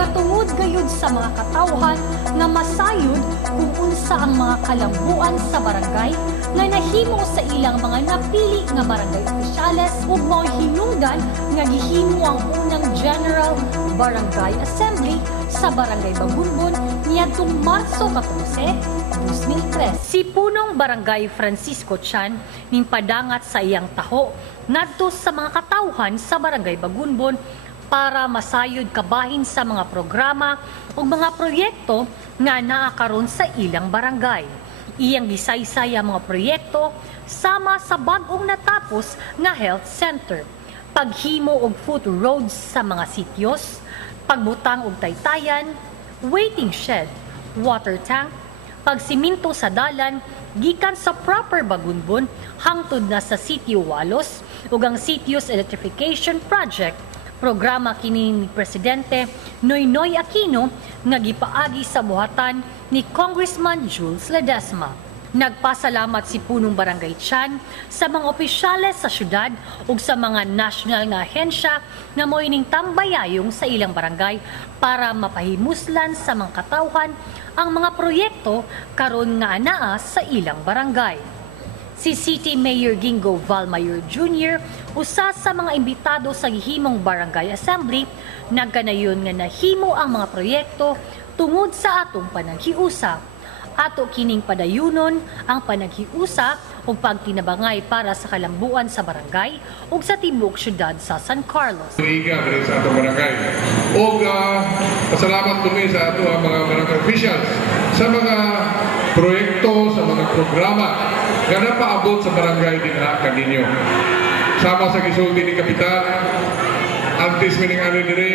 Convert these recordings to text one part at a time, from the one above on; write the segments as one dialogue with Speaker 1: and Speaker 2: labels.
Speaker 1: katungod gayud sa mga katawhan nga masayod kung unsa ang mga kalambuan sa barangay nga nahimo sa ilang mga napili nga barangay opisyales ug mao hinungdan nga gihimo ang unang General Barangay Assembly sa Barangay Bagunbon niadtong Marso 14, 2003. Si punong Barangay Francisco Chan ning padangat sa iyang taho ngadto sa mga katawhan sa Barangay Bagunbon para masayod kabahin sa mga programa o mga proyekto nga naa karon sa ilang barangay. Iyang gisaysay ang mga proyekto sama sa bagong natapos nga health center, paghimo og foot roads sa mga sityos, pagbutang og taytayan, waiting shed, water tank, pagsiminto sa dalan gikan sa proper Bagunbon hangtod na sa Sitio Walos ug ang Sitios Electrification Project programa kini ni Presidente Noynoy Aquino nga gipaagi sa buhatan ni Congressman Jules Ledesma. Nagpasalamat si Punong Barangay Chan sa mga opisyales sa syudad ug sa mga national nga ahensya nga moining tambayayong sa ilang barangay para mapahimuslan sa mga katawhan ang mga proyekto karon nga anaa sa ilang barangay. Si City Mayor Gingo Valmayor Jr. usa sa mga imbitado sa gihimong Barangay Assembly nagkanayon nga nahimo ang mga proyekto tungod sa atong panaghiusa. Ato kining padayunon ang panaghiusa ug pagtinabangay para sa kalambuan sa barangay ug sa tibuok syudad sa San Carlos.
Speaker 2: Iga sa atong barangay. O pasalamat kami sa ato ang mga barangay officials sa mga proyekto, sa mga programa nga napaabot sa barangay din na kaninyo. Sama sa gisulti ni Kapitan, antes mining ano diri,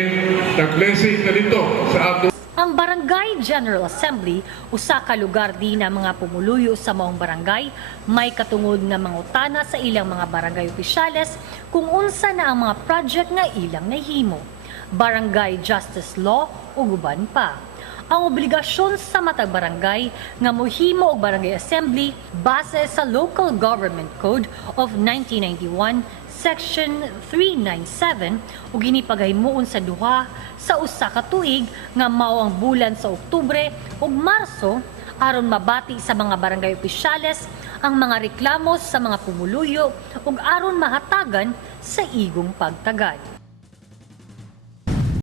Speaker 2: nag-blessing na dito sa ato
Speaker 1: Ang Barangay General Assembly, usa ka lugar din na mga pumuluyo sa maong barangay, may katungod nga mangutana sa ilang mga barangay opisyales kung unsa na ang mga project nga ilang nahimo. Barangay Justice Law ug uban pa. Ang obligasyon sa matag barangay nga mohimo og barangay assembly base sa Local Government Code of 1991 Section 397 ug ginipagahimoon sa duha sa usa ka tuig nga mao ang bulan sa Oktubre ug Marso aron mabati sa mga barangay opisyales ang mga reklamo sa mga pumuluyo ug aron mahatagan sa igong pagtagad.